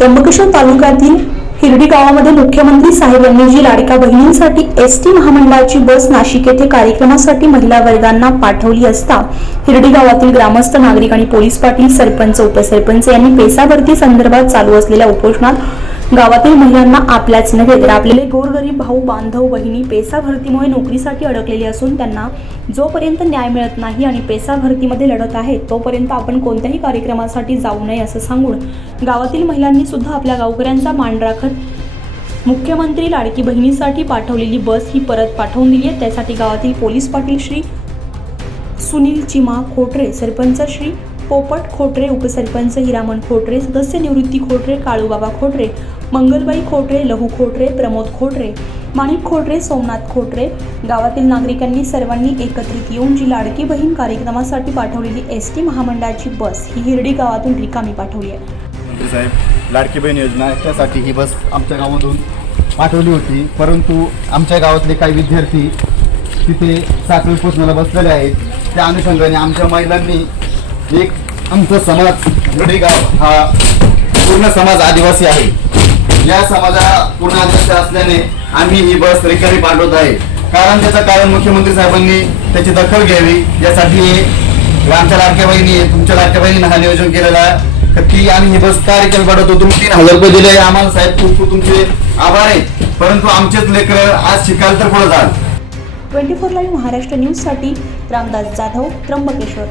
त्र्यंबकेश्वर तालुक्यातील हिरडी गावामध्ये मुख्यमंत्री साहेबांनी जी लाडक्या बहिणींसाठी एसटी महामंडळाची बस नाशिक येथे कार्यक्रमासाठी महिला वर्गांना पाठवली असता हिरडी गावातील ग्रामस्थ नागरिक आणि पोलीस पाटील सरपंच उपसरपंच यांनी पेसा भरती संदर्भात चालू असलेल्या उपोषणात गावातील महिलांना आपल्याच नव्हे तर आपले गोरगरीब भाऊ बांधव बहिणी पेसा भरतीमुळे नोकरीसाठी अडकलेली असून त्यांना जोपर्यंत न्याय मिळत नाही आणि पेसा भरतीमध्ये लढत आहेत तोपर्यंत आपण कोणत्याही कार्यक्रमासाठी जाऊ नये असं सांगून गावातील महिलांनी सुद्धा आपल्या गावकऱ्यांचा मान राखत मुख्यमंत्री लाडकी बहिणीसाठी पाठवलेली बस ही परत पाठवून दिली आहे। त्यासाठी गावातील पोलीस पाटील श्री सुनील चिमा खोटरे, सरपंच श्री पोपट खोटरे, उपसरपंच हिरामन खोटरे, सदस्य निवृत्ती खोटरे, काळूबाबा खोटरे, मंगलबाई खोटरे, लहू खोटरे, प्रमोद खोटरे, माणिक खोटरे, सोमनाथ खोटरे गावातील नागरिकांनी सर्वांनी एकत्रित येऊन जी लाडकी बहीण कार्यक्रमासाठी पाठवलेली एसटी महामंडळाची बस ही हिरडी गावातून रिकामी पाठवली आहे। मंत्री साहेब, लाडकी बहीण योजना त्यासाठी ही बस आमच्या गावामधून पाठवली होती, परंतु आमच्या गावातले काही विद्यार्थी तिथे साखळी पोचण्याला बसलेले आहेत। त्या अनुषंगाने आमच्या महिलांनी एक आमचा समाज हिरडी गाव हा पूर्ण समाज आदिवासी आहे, या समाजा पूर्ण आदिवासी असल्याने आम्ही ही बस रिकामी पाठवत आहे। त्याचं कारण मुख्यमंत्री साहेबांनी त्याची दखल घ्यावी यासाठी आमच्या लाडक्या बहिणी तुमच्या लाडक्या बहिणीनं हा नियोजन केलेला आहे की आम्ही ही बस का रिकामी पाठवतो। तुम्ही 3000 रुपये दिले आम्हाला साहेब, खूप खूप तुमचे आभार आहेत, परंतु आमचेच लेकरं आज शिकायला तर पुढे जाल। 24 लाईव्ह महाराष्ट्र न्यूज साठी रामदास जाधव, त्र्यंबकेश्वर।